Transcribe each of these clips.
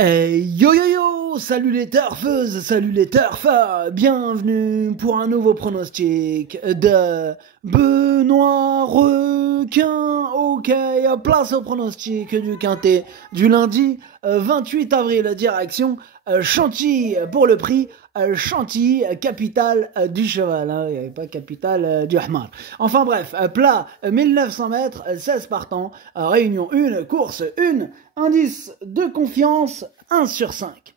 Yo yo yo, salut les turfeuses, salut les turfers, bienvenue pour un nouveau pronostic de Benoît Requin. Ok, place au pronostic du quintet du lundi 28 avril, direction Chantilly pour le prix Chantilly, capitale du cheval, hein. Il n'y avait pas capitale du Hamar. Enfin bref, plat 1900 mètres, 16 partants, réunion 1, course 1, indice de confiance 1 sur 5.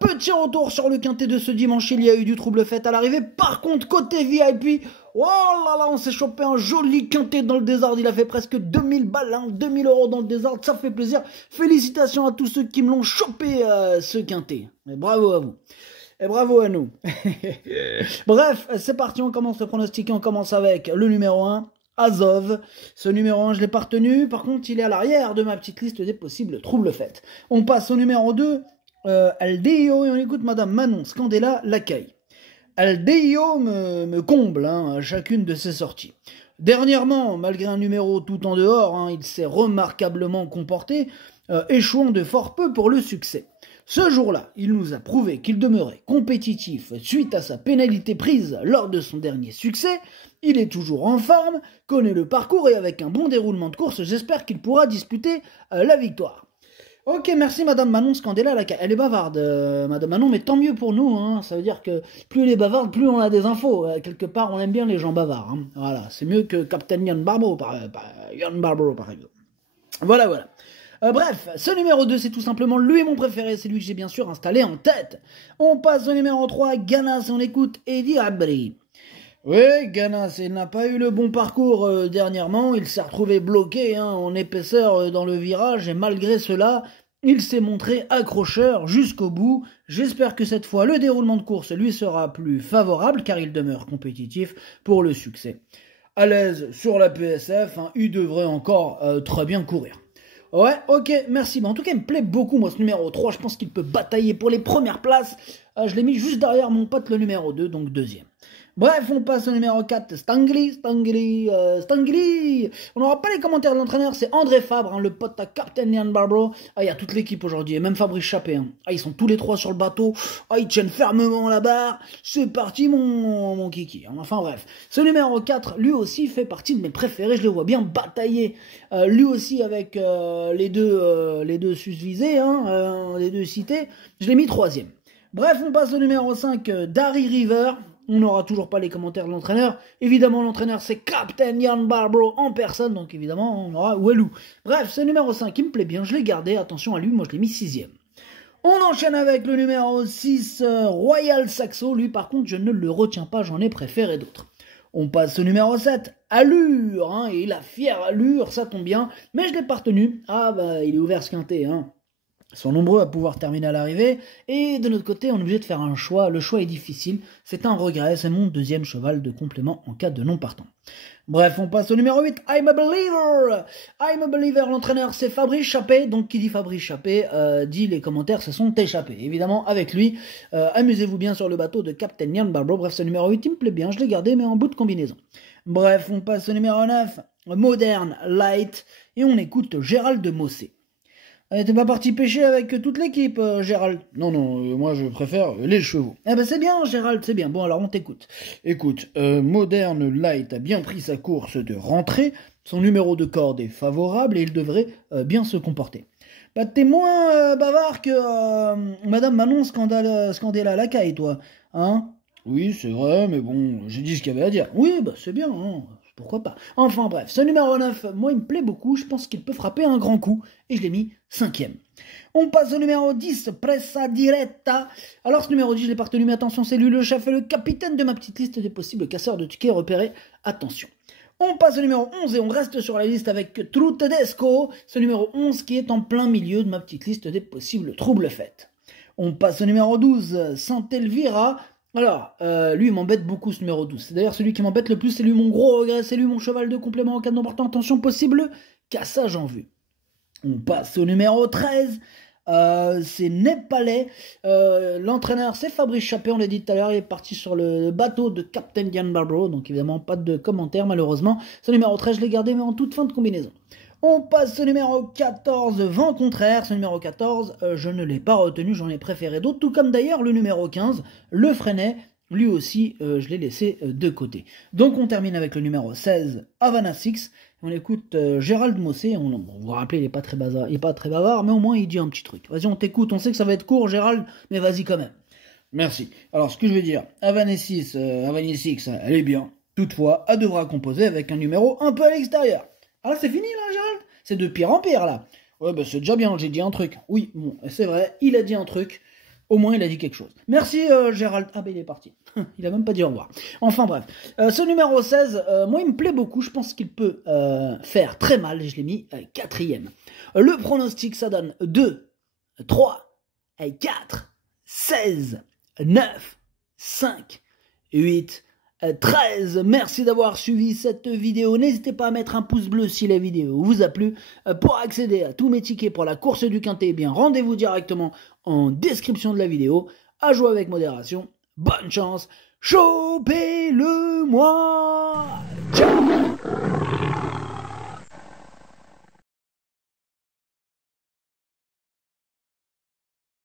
Petit retour sur le quintet de ce dimanche, il y a eu du trouble fait à l'arrivée. Par contre, côté VIP, oh là là, on s'est chopé un joli quintet dans le désordre. Il a fait presque 2000 balles, hein, 2000 euros dans le désordre, ça fait plaisir. Félicitations à tous ceux qui me l'ont chopé, ce quintet. Et bravo à vous. Et bravo à nous. Bref, c'est parti, on commence le pronostic. On commence avec le numéro 1. Azov. Ce numéro 1, je l'ai pas retenu. Par contre, il est à l'arrière de ma petite liste des possibles troubles faits. On passe au numéro 2, Aldeio, et on écoute Madame Manon Scandella l'accueil. Aldeio me comble, hein, à chacune de ses sorties. Dernièrement, malgré un numéro tout en dehors, hein, il s'est remarquablement comporté, échouant de fort peu pour le succès. Ce jour-là, il nous a prouvé qu'il demeurait compétitif suite à sa pénalité prise lors de son dernier succès. Il est toujours en forme, connaît le parcours et avec un bon déroulement de course, j'espère qu'il pourra disputer la victoire. Ok, merci Madame Manon Scandella. Elle est bavarde, Madame Manon, mais tant mieux pour nous. Hein. Ça veut dire que plus elle est bavarde, plus on a des infos. Quelque part, on aime bien les gens bavards. Hein. Voilà, c'est mieux que Captain Ian Barbaro, par exemple. Voilà. Bref, ce numéro 2, c'est tout simplement lui mon préféré, c'est lui que j'ai bien sûr installé en tête. On passe au numéro 3, Ganas, on écoute Eddie Abri. Oui, Ganas, il n'a pas eu le bon parcours dernièrement, il s'est retrouvé bloqué en épaisseur dans le virage, et malgré cela, il s'est montré accrocheur jusqu'au bout. J'espère que cette fois, le déroulement de course lui sera plus favorable, car il demeure compétitif pour le succès. À l'aise sur la PSF, il devrait encore très bien courir. Ouais, ok, merci. Mais en tout cas, il me plaît beaucoup, moi, ce numéro 3. Je pense qu'il peut batailler pour les premières places. Je l'ai mis juste derrière mon pote, le numéro 2, donc deuxième. Bref, on passe au numéro 4, Stangli. On n'aura pas les commentaires de l'entraîneur, c'est André Fabre, le pote à Captain Ian Barbaro. Il y a toute l'équipe aujourd'hui, et même Fabrice Chappé. Ils sont tous les trois sur le bateau. Ils tiennent fermement la barre. C'est parti, mon kiki. Enfin bref, ce numéro 4, lui aussi, fait partie de mes préférés. Je le vois bien batailler, lui aussi, avec les deux susvisés, les deux cités. Je l'ai mis troisième. Bref, on passe au numéro 5, Darry River. On n'aura toujours pas les commentaires de l'entraîneur. Évidemment, l'entraîneur, c'est Captain Ian Barbaro en personne. Donc, évidemment, on aura Walou. Bref, ce numéro 5, il me plaît bien. Je l'ai gardé. Attention à lui, moi, je l'ai mis sixième. On enchaîne avec le numéro 6, Royal Saxo. Lui, par contre, je ne le retiens pas. J'en ai préféré d'autres. On passe au numéro 7, Allure. Et il a fière allure, ça tombe bien. Mais je l'ai pas retenu. Il est ouvert ce quintet, Ils sont nombreux à pouvoir terminer à l'arrivée, et de notre côté, on est obligé de faire un choix. Le choix est difficile, c'est un regret, c'est mon deuxième cheval de complément en cas de non partant. Bref, on passe au numéro 8, I'm a Believer, l'entraîneur c'est Fabrice Chappé, donc qui dit Fabrice Chappé, dit les commentaires se sont échappés. Évidemment, avec lui, amusez-vous bien sur le bateau de Captain Ian Barbaro. Bref, ce numéro 8, il me plaît bien, je l'ai gardé, mais en bout de combinaison. Bref, on passe au numéro 9, Modern Light, et on écoute Gérald de Mossé. T'es pas parti pêcher avec toute l'équipe, Gérald? Non, moi je préfère les chevaux. C'est bien, Gérald, c'est bien. Bon, alors on t'écoute. Écoute, Modern Light a bien pris sa course de rentrée, son numéro de corde est favorable et il devrait bien se comporter. T'es moins bavard que Madame Manon Scandella Lacaille, toi, hein? Oui, c'est vrai, mais bon, j'ai dit ce qu'il y avait à dire. Oui, c'est bien, pourquoi pas. Enfin bref, ce numéro 9, moi il me plaît beaucoup, je pense qu'il peut frapper un grand coup, et je l'ai mis cinquième. On passe au numéro 10, Pressa Diretta. Alors ce numéro 10, je l'ai pas retenu, mais attention, c'est lui le chef et le capitaine de ma petite liste des possibles casseurs de tickets repérés. Attention. On passe au numéro 11 et on reste sur la liste avec Trutedesco, ce numéro 11 qui est en plein milieu de ma petite liste des possibles troubles faits. On passe au numéro 12, Sant'Elvira. Alors, lui, il m'embête beaucoup ce numéro 12. C'est d'ailleurs celui qui m'embête le plus, c'est lui mon gros regret, c'est lui mon cheval de complément en cas de non-partant. Attention, possible cassage en vue. On passe au numéro 13, c'est Népalais. L'entraîneur, c'est Fabrice Chappé, on l'a dit tout à l'heure, il est parti sur le bateau de Captain Ian Barbaro, donc évidemment pas de commentaires malheureusement. Ce numéro 13, je l'ai gardé, mais en toute fin de combinaison. On passe au numéro 14, vent contraire. Ce numéro 14, je ne l'ai pas retenu, j'en ai préféré d'autres, tout comme d'ailleurs le numéro 15, le Freinet. Lui aussi, je l'ai laissé de côté. Donc on termine avec le numéro 16, Havana 6. On écoute Gérald Mossé. Vous vous rappelez, il n'est pas très bavard, mais au moins il dit un petit truc. Vas-y, on t'écoute, on sait que ça va être court, Gérald, mais vas-y quand même. Merci. Alors, ce que je veux dire, Havana 6, elle est bien. Toutefois, elle devra composer avec un numéro un peu à l'extérieur. Ah là, c'est fini, là, Gérald? C'est de pire en pire, là. Ouais, bah c'est déjà bien, j'ai dit un truc. Oui, bon, c'est vrai, il a dit un truc. Au moins, il a dit quelque chose. Merci, Gérald. Ah, ben, il est parti. Il a même pas dit au revoir. Enfin, bref. Ce numéro 16, moi, il me plaît beaucoup. Je pense qu'il peut faire très mal. Je l'ai mis 4e. Le pronostic, ça donne 2, 3, 4, 16, 9, 5, 8, 13. Merci d'avoir suivi cette vidéo. N'hésitez pas à mettre un pouce bleu si la vidéo vous a plu. Pour accéder à tous mes tickets pour la course du Quintet, eh bien rendez-vous directement en description de la vidéo. À jouer avec modération. Bonne chance. Chopez-le moi. Ciao.